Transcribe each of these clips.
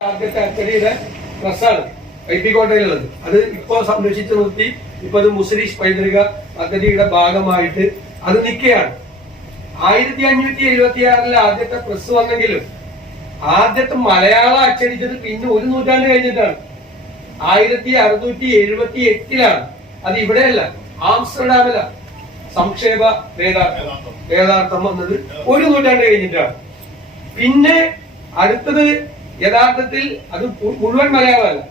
ആദ്യത്തെ അച്ചടിയുടെ അത് ഇപ്പോ സംരക്ഷിച്ചു നിർത്തി. ഇപ്പൊ അത് മുസ്ലിഷ് പൈതൃക പദ്ധതിയുടെ ഭാഗമായിട്ട് അത് നിൽക്കുകയാണ്. ആയിരത്തി അഞ്ഞൂറ്റി എഴുപത്തി ആറിലെ ആദ്യത്തെ പ്രസ് വന്നെങ്കിലും ആദ്യത്തെ മലയാളം അച്ചടിച്ചത് പിന്നെ ഒരു നൂറ്റാണ്ട് കഴിഞ്ഞിട്ടാണ്. ആയിരത്തി അറുന്നൂറ്റി എഴുപത്തി എട്ടിലാണ് അത് ഇവിടെയല്ല ആംസ്റ്റർഡാമില. സംക്ഷേപ വേദാർത്ഥം. വേദാർത്ഥം വന്നത് ഒരു നൂറ്റാണ്ട് കഴിഞ്ഞിട്ടാണ്. പിന്നെ അടുത്തത് യഥാർത്ഥത്തിൽ അത് മുഴുവൻ മലയാളമല്ല.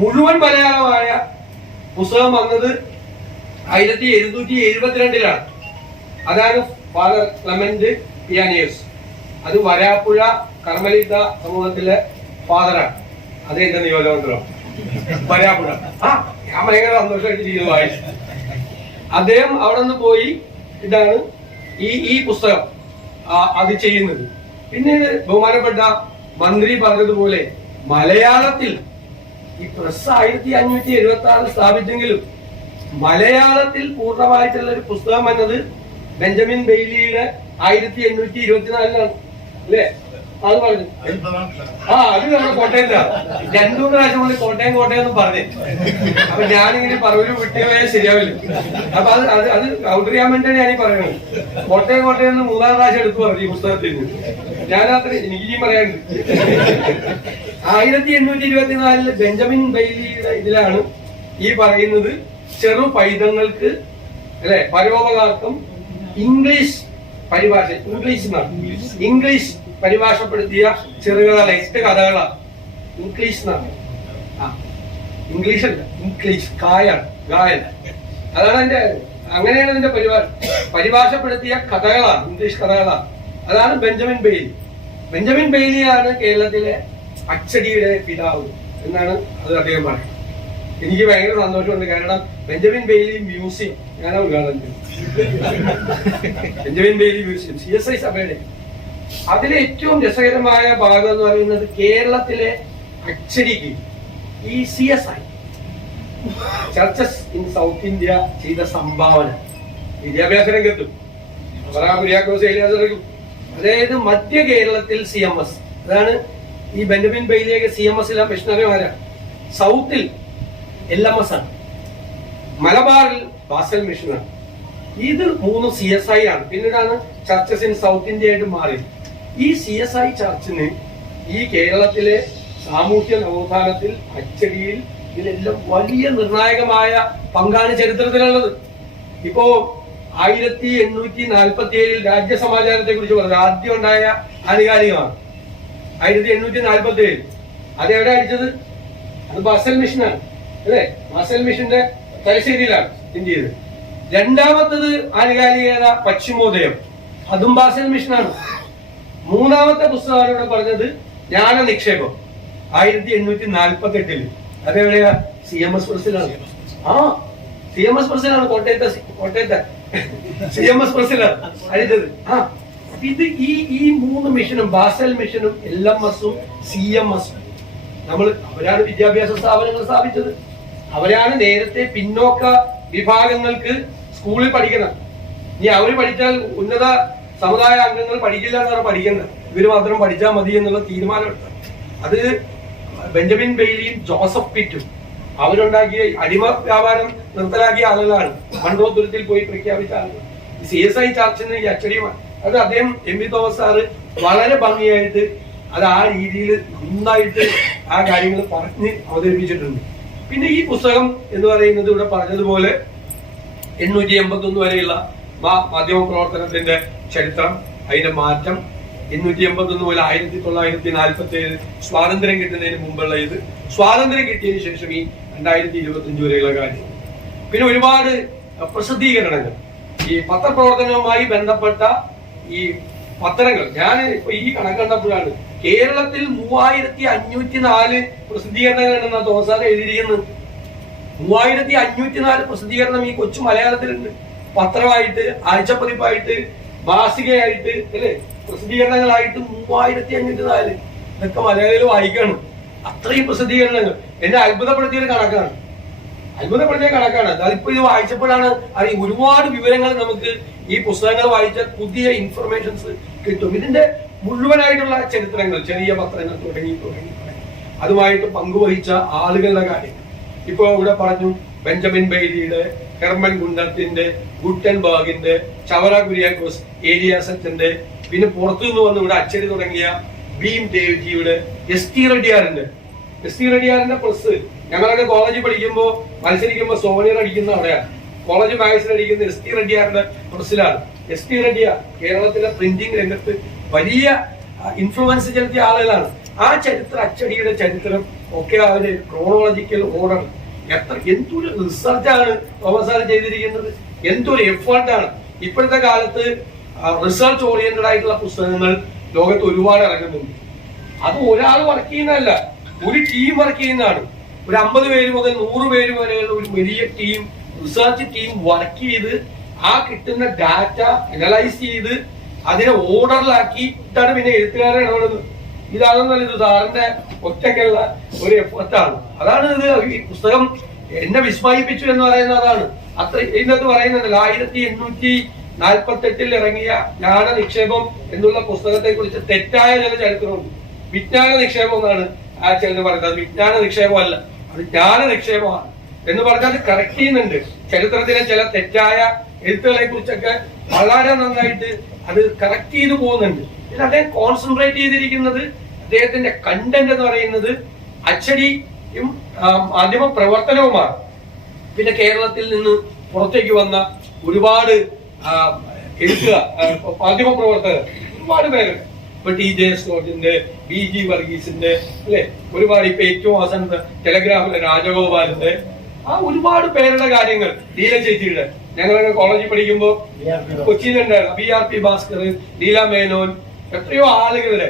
മുഴുവൻ മലയാളമായ പുസ്തകം വന്നത് ആയിരത്തി എഴുന്നൂറ്റി എഴുപത്തിരണ്ടിലാണ് അതാണ് ഫാദർ ക്ലമന്റ് പിയാനിയേഴ്സ്. അത് വരാപ്പുഴ കർമ്മലിത സമൂഹത്തിലെ ഫാദറാണ്. അത് എന്റെ നിയോജകമണ്ഡലം. വരാപ്പുഴ. ആ ഞാൻ ഭയങ്കര സന്തോഷമായിട്ട് വായിച്ചു. അദ്ദേഹം അവിടെ നിന്ന് പോയി ഇതാണ് ഈ ഈ പുസ്തകം അത് ചെയ്യുന്നത്. പിന്നീട് ബഹുമാനപ്പെട്ട മന്ത്രി പറഞ്ഞതുപോലെ മലയാളത്തിൽ ഈ പ്രസ് ആയിരത്തി അഞ്ഞൂറ്റി എഴുപത്തി ആറിൽ സ്ഥാപിച്ചെങ്കിലും മലയാളത്തിൽ പൂർണമായിട്ടുള്ള ഒരു പുസ്തകം എന്നത് ബെഞ്ചമിൻ ബെയ്ലിയുടെ ആയിരത്തി എണ്ണൂറ്റി ഇരുപത്തിനാലിലാണ് അല്ലേ? അത് പറഞ്ഞു. ആ അത് ഞങ്ങൾ കോട്ടയത്താണ് രണ്ടു മൂന്ന് പ്രാവശ്യം കൊണ്ട് കോട്ടയം കോട്ടയം എന്ന് പറഞ്ഞു. അപ്പൊ ഞാനിങ്ങനെ പറവൂര് വിട്ടുപോയാൽ ശരിയാവില്ല. അപ്പൊ അത് അത് അത് കൗണ്ടർ ചെയ്യാൻ വേണ്ടിയാണ് ഞാൻ പറയുന്നത്. കോട്ടയം കോട്ടയം എന്ന് മൂന്നാം പ്രാവശ്യം എടുത്തു പറഞ്ഞു ഈ പുസ്തകത്തിൽ. ഞാൻ അത്ര എനിക്ക് പറയാനുണ്ട്. ആയിരത്തി എണ്ണൂറ്റി ഇരുപത്തിനാലിൽ ബെഞ്ചമിൻ ബൈലിയുടെ ഇതിലാണ് ഈ പറയുന്നത് ചെറു പൈതങ്ങൾക്ക് അല്ലെ പരോപകാർക്കും ഇംഗ്ലീഷ് പരിഭാഷ ഇംഗ്ലീഷ് ഇംഗ്ലീഷ് പരിഭാഷപ്പെടുത്തിയ ചെറുകഥ ലൈറ്റ് കഥകളാണ്. ഇംഗ്ലീഷ് എന്നാണ്. ആ ഇംഗ്ലീഷ് അല്ല ഇംഗ്ലീഷ് കായാണ് ഗായല്ല അതാണ് അതിന്റെ അങ്ങനെയാണ് അതിന്റെ പരിഭാഷ പരിഭാഷപ്പെടുത്തിയ കഥകളാണ് ഇംഗ്ലീഷ് കഥകളാണ്. അതാണ് ബെഞ്ചമിൻ ബെയ്ലി. ബെഞ്ചമിൻ ബെയ്ലിയാണ് കേരളത്തിലെ അച്ചടിയുടെ പിതാവ് എന്നാണ് അത് അദ്ദേഹം പറയുന്നത്. എനിക്ക് ഭയങ്കര സന്തോഷമുണ്ട്. കാരണം ബെഞ്ചമിൻ ബെയ്ലി മ്യൂസിയം ഞാനാ ഉദ്ഘാടനം ചെയ്തു Benjamin Bailey museum C S I സഭയുടെ അതിലെ ഏറ്റവും രസകരമായ ഭാഗം എന്ന് പറയുന്നത് കേരളത്തിലെ അച്ചടിക്ക് ഈ C S I churches in south India ചെയ്ത സംഭാവന. വിദ്യാഭ്യാസ രംഗത്തും. അതായത് മധ്യ കേരളത്തിൽ സി എം എസ് അതാണ് ഈ ബെന്നബിൻ ബൈലിയ സി എം എസ് മിഷണറിമാരാണ് സൗത്തിൽ എൽ എം എസ് ആണ്. മലബാറിൽ ബാസൽ മിഷനാണ് ഇത് മൂന്ന് സി എസ് ഐ ആണ്. പിന്നീടാണ് ചർച്ചസ് ഇൻ സൗത്ത് ഇന്ത്യ ആയിട്ട് മാറി ഈ സി എസ് ഐ ചർച്ചിന് ഈ കേരളത്തിലെ സാമൂഹ്യ നവോത്ഥാനത്തിൽ അച്ചടിയിൽ ഇതിലെല്ലാം വലിയ നിർണായകമായ പങ്കാണ് ചരിത്രത്തിലുള്ളത്. ഇപ്പോ ആയിരത്തി എണ്ണൂറ്റി നാൽപ്പത്തി ഏഴിൽ രാജ്യസമാചാരത്തെ കുറിച്ച് പറഞ്ഞു ആദ്യം ഉണ്ടായ ആനുകാലികമാണ്. ആയിരത്തി എണ്ണൂറ്റി നാൽപ്പത്തി ഏഴ് അത് എവിടെ അടിച്ചത്? അത് ബസൽ മിഷനാണ്. അല്ലേ? ബസൽ മിഷന്റെ തലശ്ശേരിയിലാണ് ഇന്ത്യയിൽ രണ്ടാമത്തത് ആനുകാലികത പശ്ചിമോദയം. അതും ബാസൽ മിഷനാണ്. മൂന്നാമത്തെ പുസ്തകമാണ് ഇവിടെ പറഞ്ഞത് ജ്ഞാന നിക്ഷേപം ആയിരത്തി എണ്ണൂറ്റി നാൽപ്പത്തി എട്ടിൽ അതെവിടെയാ? സി എം എസ് പ്രസിലാണ്. ആ സി എം എസ് പ്രസിലാണ് കോട്ടയത്തെ കോട്ടയത്തെ. സി എം എസ് പ്രസിലാണ്. ആ. ഇത് ഈ ഈ മൂന്ന് മിഷനും ബാസൽ മിഷനും എൽ എം എസും സി എം എസും നമ്മൾ അവരാണ് വിദ്യാഭ്യാസ സ്ഥാപനങ്ങൾ സ്ഥാപിച്ചത്. അവരാണ് നേരത്തെ പിന്നോക്ക വിഭാഗങ്ങൾക്ക് സ്കൂളിൽ പഠിക്കണം. ഇനി അവർ പഠിച്ചാൽ ഉന്നത സമുദായ അംഗങ്ങൾ പഠിക്കില്ല എന്നാണ് പഠിക്കുന്നത്. ഇവർ മാത്രം പഠിച്ചാൽ മതി എന്നുള്ള തീരുമാനമുണ്ട്. അത് ബെഞ്ചമിൻ ബെയ്ലിയും ജോസഫ് പിറ്റും അവരുണ്ടാക്കിയ അടിമ വ്യാപാരം നിർത്തലാക്കിയ ആളുകളാണ്. മണ്ഡോത്തുരത്തിൽ പോയി പ്രഖ്യാപിച്ച ആളുകൾ. സി എസ് ഐ ചർച്ചിന് ഈ അച്ചടിയുമാണ്. അത് അദ്ദേഹം എം വി തോമസ് സാറ് വളരെ ഭംഗിയായിട്ട് അത് ആ രീതിയിൽ നന്നായിട്ട് ആ കാര്യങ്ങൾ പറഞ്ഞ് അവതരിപ്പിച്ചിട്ടുണ്ട്. പിന്നെ ഈ പുസ്തകം എന്ന് പറയുന്നത് ഇവിടെ പറഞ്ഞതുപോലെ എണ്ണൂറ്റി എൺപത്തി ഒന്ന് വരെയുള്ള മാധ്യമ പ്രവർത്തനത്തിന്റെ ചരിത്രം അതിന്റെ മാറ്റം എണ്ണൂറ്റി എൺപത്തൊന്ന് മുതൽ ആയിരത്തി തൊള്ളായിരത്തി നാൽപ്പത്തി ഏഴ് സ്വാതന്ത്ര്യം കിട്ടുന്നതിന് മുമ്പുള്ള ഇത്. സ്വാതന്ത്ര്യം കിട്ടിയതിനു ശേഷം ഈ രണ്ടായിരത്തി ഇരുപത്തി അഞ്ച് വരെയുള്ള കാര്യം. പിന്നെ ഒരുപാട് പ്രസിദ്ധീകരണങ്ങൾ. ഈ പത്രപ്രവർത്തനവുമായി ബന്ധപ്പെട്ട ഈ പത്രങ്ങൾ. ഞാൻ ഇപ്പൊ ഈ കണക്ക് കണ്ടപ്പോഴാണ് കേരളത്തിൽ മൂവായിരത്തി അഞ്ഞൂറ്റി നാല് പ്രസിദ്ധീകരണങ്ങൾ ഉണ്ടെന്നാ തോസാറ് എഴുതിയിരിക്കുന്നത്. മൂവായിരത്തി അഞ്ഞൂറ്റി നാല് പ്രസിദ്ധീകരണം ഈ കൊച്ചു മലയാളത്തിലുണ്ട്. പത്രമായിട്ട് ആഴ്ചപ്പതിപ്പായിട്ട് മാസികയായിട്ട് അല്ലേ? പ്രസിദ്ധീകരണങ്ങളായിട്ട് മൂവായിരത്തി അഞ്ഞൂറ്റി നാല്. ഇതൊക്കെ മലയാളികൾ വായിക്കണം. അത്രയും പ്രസിദ്ധീകരണങ്ങൾ. എന്നെ അത്ഭുതപ്പെടുത്തിയ ഒരു കണക്കാണ്. അത്ഭുതപ്പെടുത്തിയ കണക്കാണ്. അതിപ്പോ ഇത് വായിച്ചപ്പോഴാണ് അറി ഒരുപാട് വിവരങ്ങൾ നമുക്ക് ഈ പുസ്തകങ്ങൾ വായിച്ച പുതിയ ഇൻഫർമേഷൻസ് കിട്ടും. ഇതിന്റെ മുഴുവനായിട്ടുള്ള ചരിത്രങ്ങൾ ചെറിയ പത്രങ്ങൾ തുടങ്ങി തുടങ്ങി അതുമായിട്ട് പങ്കുവഹിച്ച ആളുകളുടെ കാര്യങ്ങൾ ഇപ്പൊ ഇവിടെ പറഞ്ഞു ബെഞ്ചമിൻ ബെയ്ലിയുടെ ഹെർമൻ ഗുണ്ടത്തിന്റെ ഗുട്ടൻബാഗിന്റെ ചവറ കുര്യാക്കോസ് ഏരിയാസത്തിന്റെ പിന്നെ പുറത്തുനിന്ന് വന്ന് ഇവിടെ അച്ചടി തുടങ്ങിയ ഭീം ദേവ്ജിയുടെ എസ് ടി റെഡ്ഡിയാറിന്റെ എസ് ടി റെഡ്ഡിയാറിന്റെ പ്ലസ് ഞങ്ങളൊക്കെ കോളേജിൽ പഠിക്കുമ്പോ മത്സരിക്കുമ്പോ സോണിയർ അടിക്കുന്ന അവിടെയാണ്. കോളേജ് മാഗസിൻ അടിക്കുന്ന എസ് ടി റെഡ്ഡിയാറിന്റെ പ്രസിലാണ് എസ് ടി റെഡ്ഡിയ കേരളത്തിലെ പ്രിന്റിംഗ് രംഗത്ത് വലിയ ഇൻഫ്ലുവൻസ് ചെലുത്തിയ ആളുകളാണ്. ആ ചരിത്ര അച്ചടിയുടെ ചരിത്രം ഒക്കെ അവർ ക്രോണോളജിക്കൽ ഓർഡർ എത്ര എന്തൊരു റിസർച്ചാണ് തോമസ് സാർ ചെയ്തിരിക്കുന്നത്? എന്തൊരു എഫേർട്ടാണ് ഇപ്പോഴത്തെ കാലത്ത് റിസർച്ച് ഓറിയന്റഡ് ആയിട്ടുള്ള പുസ്തകങ്ങൾ ലോകത്ത് ഒരുപാട് ഇറങ്ങുന്നുണ്ട്. അത് ഒരാൾ വർക്ക് ചെയ്യുന്നതല്ല ഒരു ടീം വർക്ക് ചെയ്യുന്നതാണ്. ഒരു അമ്പത് പേര് മുതൽ നൂറ് പേര് വരെയുള്ള ഒരു വലിയ ടീം റിസർച്ച് ടീം വർക്ക് ചെയ്ത് ആ കിട്ടുന്ന ഡാറ്റ അനലൈസ് ചെയ്ത് അതിനെ ഓർഡറിലാക്കി ഇട്ടാണ് പിന്നെ എഴുത്തുകാരെ ഇടപെടുന്നത്. ഇതാണെന്നല്ല ഇത് സാറിന്റെ ഒറ്റയ്ക്കുള്ള ഒരു എഫർട്ടാണ് അതാണ് ഇത് ഈ പുസ്തകം എന്നെ വിസ്മയിപ്പിച്ചു എന്ന് പറയുന്ന അതാണ്. അത്ര ഇതിനകത്ത് പറയുന്നുണ്ടല്ലോ ആയിരത്തി എണ്ണൂറ്റി നാൽപ്പത്തി എട്ടിൽ ഇറങ്ങിയ ജ്ഞാന നിക്ഷേപം എന്നുള്ള പുസ്തകത്തെ കുറിച്ച് തെറ്റായ ചില ചരിത്രമുണ്ട്. വിജ്ഞാന നിക്ഷേപം എന്നാണ് ആ ചിലത് പറയുന്നത്. അത് വിജ്ഞാന നിക്ഷേപമല്ല അത് ജ്ഞാന നിക്ഷേപമാണ്. എന്ന് പറഞ്ഞാൽ അത് കറക്റ്റ് ചെയ്യുന്നുണ്ട്. ചരിത്രത്തിലെ ചില തെറ്റായ എഴുത്തുകളെ കുറിച്ചൊക്കെ വളരെ നന്നായിട്ട് അത് കറക്റ്റ് ചെയ്തു പോകുന്നുണ്ട്. പിന്നെ അദ്ദേഹം കോൺസെൻട്രേറ്റ് ചെയ്തിരിക്കുന്നത് അദ്ദേഹത്തിന്റെ കണ്ടന്റ് എന്ന് പറയുന്നത് അച്ചടിയും മാധ്യമ പ്രവർത്തനവുമാണ്. പിന്നെ കേരളത്തിൽ നിന്ന് പുറത്തേക്ക് വന്ന ഒരുപാട് എഴുത്തുക മാധ്യമ പ്രവർത്തകർ ഒരുപാട് പേരുണ്ട് ഇപ്പൊ ടി ജെ സ്കോട്ടിന്റെ ബി ജി വർഗീസിന്റെ അല്ലെ? ഒരുപാട് ഇപ്പൊ ഏറ്റവും അവസാനത്തെ ടെലഗ്രാഫിലെ രാജഗോപാലിന്റെ ആ ഒരുപാട് പേരുടെ കാര്യങ്ങൾ ലീല ചേച്ചിയുടെ ഞങ്ങളൊക്കെ കോളേജിൽ പഠിക്കുമ്പോ കൊച്ചിയിലുണ്ടായിരുന്നു. B R P Bhaskar Leela Menon എത്രയോ ആളുകളുടെ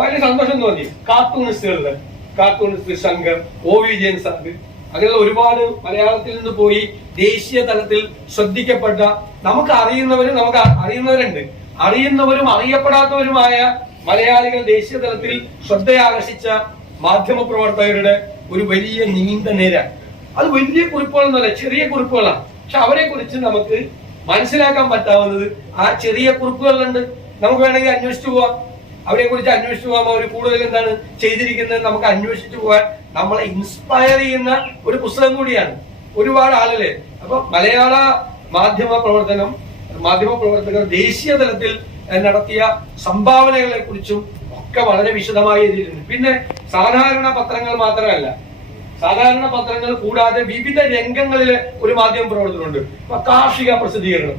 വലിയ സന്തോഷം തോന്നി. കാർട്ടൂണിസ്റ്റുകളുടെ cartoonist Shankar O V Jayan sir അങ്ങനെയുള്ള ഒരുപാട് മലയാളത്തിൽ നിന്ന് പോയി ദേശീയ തലത്തിൽ ശ്രദ്ധിക്കപ്പെട്ട നമുക്ക് അറിയുന്നവരും നമുക്ക് അറിയുന്നവരുണ്ട്. അറിയുന്നവരും അറിയപ്പെടാത്തവരുമായ മലയാളികൾ ദേശീയ തലത്തിൽ ശ്രദ്ധയാകർഷിച്ച മാധ്യമ പ്രവർത്തകരുടെ ഒരു വലിയ നീണ്ട നിര. അത് വലിയ കുറിപ്പുകളൊന്നുമല്ല ചെറിയ കുറിപ്പുകളാണ് പക്ഷെ അവരെ കുറിച്ച് നമുക്ക് മനസ്സിലാക്കാൻ പറ്റാവുന്നത് ആ ചെറിയ കുറിപ്പുകളിലുണ്ട് നമുക്ക് വേണമെങ്കിൽ അന്വേഷിച്ചു പോവാം. അവരെ കുറിച്ച് അന്വേഷിച്ചു പോകാം അവർ കൂടുതൽ എന്താണ് ചെയ്തിരിക്കുന്നത് നമുക്ക് അന്വേഷിച്ചു പോകാൻ നമ്മളെ ഇൻസ്പയർ ചെയ്യുന്ന ഒരു പുസ്തകം കൂടിയാണ്. ഒരുപാട് ആളുകളെ. അപ്പൊ മലയാള മാധ്യമ പ്രവർത്തനം മാധ്യമ പ്രവർത്തകർ ദേശീയ തലത്തിൽ നടത്തിയ സംഭാവനകളെ കുറിച്ചും ഒക്കെ വളരെ വിശദമായി എഴുതിയിട്ടുണ്ട്. പിന്നെ സാധാരണ പത്രങ്ങൾ മാത്രമല്ല. സാധാരണ പത്രങ്ങൾ കൂടാതെ വിവിധ രംഗങ്ങളിലെ ഒരു മാധ്യമ പ്രവർത്തനമുണ്ട് ഇപ്പൊ കാർഷിക പ്രസിദ്ധീകരണം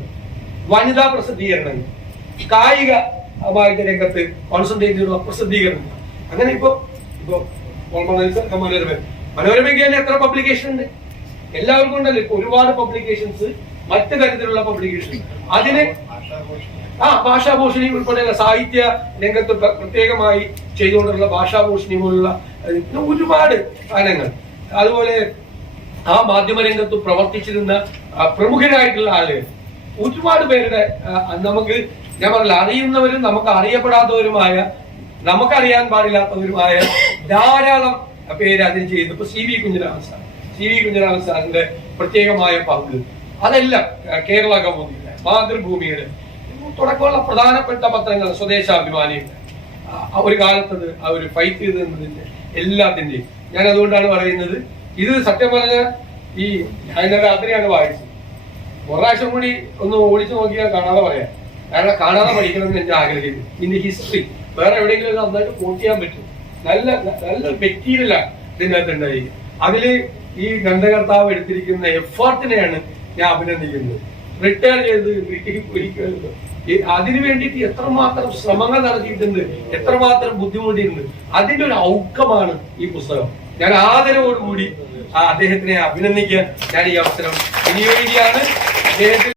വനിതാ പ്രസിദ്ധീകരണങ്ങൾ കായിക രംഗത്ത് കോൺസെൻട്രേറ്റ് പ്രസിദ്ധീകരണം. അങ്ങനെ ഇപ്പോ ഇപ്പൊ മനോരമ മനോരമ മനോരമയ്ക്ക് തന്നെ എത്ര പബ്ലിക്കേഷൻ ഉണ്ട്? എല്ലാവർക്കും ഉണ്ടല്ലോ ഇപ്പൊ ഒരുപാട് പബ്ലിക്കേഷൻസ് മറ്റു തരത്തിലുള്ള പബ്ലിക്കേഷൻ അതിന് ആ ഭാഷാഭൂഷണി ഉൾപ്പെടെയുള്ള സാഹിത്യ രംഗത്ത് പ്ര- പ്രത്യേകമായി ചെയ്തുകൊണ്ടുള്ള ഭാഷാഭൂഷണി പോലുള്ള ഒരുപാട് സാധനങ്ങൾ. അതുപോലെ ആ മാധ്യമരംഗത്ത് പ്രവർത്തിച്ചിരുന്ന പ്രമുഖരായിട്ടുള്ള ആളുകൾ ഒരുപാട് പേരുടെ നമുക്ക് ഞാൻ പറഞ്ഞില്ല അറിയുന്നവരും നമുക്ക് അറിയപ്പെടാത്തവരുമായ നമുക്കറിയാൻ പാടില്ലാത്തവരുമായ ധാരാളം പേര് അതിൽ ചെയ്തു ഇപ്പൊ C V Kunhiraman sir C V Kunhiraman സാറിന്റെ പ്രത്യേകമായ പങ്ക്. അതെല്ലാം കേരള കൗമുദിയുടെ മാതൃഭൂമിയുടെ തുടക്കമുള്ള പ്രധാനപ്പെട്ട പത്രങ്ങൾ സ്വദേശാഭിമാനിയുടെ ഒരു കാലത്തത് ആ ഒരു ഫൈറ്റ് ചെയ്ത് നിന്നതിന്റെ എല്ലാത്തിന്റെയും ഞാൻ അതുകൊണ്ടാണ് പറയുന്നത്. ഇത് സത്യം പറഞ്ഞ ഈ ഞാൻ രാത്രിയാണ് വായിച്ചത്. ഒരാഴ്ച കൂടി ഒന്ന് ഓടിച്ചു നോക്കിയാൽ കാണാതെ പറയാം. കാരണം കാണാതെ പഠിക്കണം എന്ന് എന്റെ ആഗ്രഹിക്കുന്നു ഇതിന്റെ ഹിസ്റ്ററി വേറെ എവിടെയെങ്കിലും നന്നായിട്ട് കോട്ട് ചെയ്യാൻ പറ്റും. നല്ല നല്ല മെറ്റീരിയലാണ് ഇതിനകത്ത് ഉണ്ടായിരിക്കും. അതിൽ ഈ ഗ്രന്ഥകർത്താവ് എടുത്തിരിക്കുന്ന എഫേർട്ടിനെയാണ് ഞാൻ അഭിനന്ദിക്കുന്നത്. റിട്ടയർ ചെയ്ത് അതിനു വേണ്ടിയിട്ട് എത്രമാത്രം ശ്രമങ്ങൾ നടത്തിയിട്ടുണ്ട് എത്രമാത്രം ബുദ്ധിമുട്ടിയിട്ടുണ്ട്. അതിന്റെ ഒരു ഔക്കമാണ് ഈ പുസ്തകം. ഞാൻ ആദരവോടുകൂടി ആ അദ്ദേഹത്തിനെ അഭിനന്ദിക്കാൻ ഞാൻ ഈ അവസരം വിനിയോഗിക്കുകയാണ് അദ്ദേഹത്തിന്